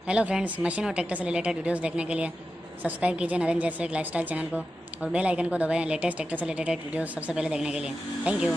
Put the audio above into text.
Hello friends, machine और ट्रैक्टर से related videos देखने के लिए सब्सक्राइब कीजिए नरेंद्र जैसे लाइफस्टाइल चैनल को और बेल आइकन को दबाएं लेटेस्ट ट्रैक्टर से रिलेटेड वीडियोस सबसे पहले देखने के लिए। Thank you.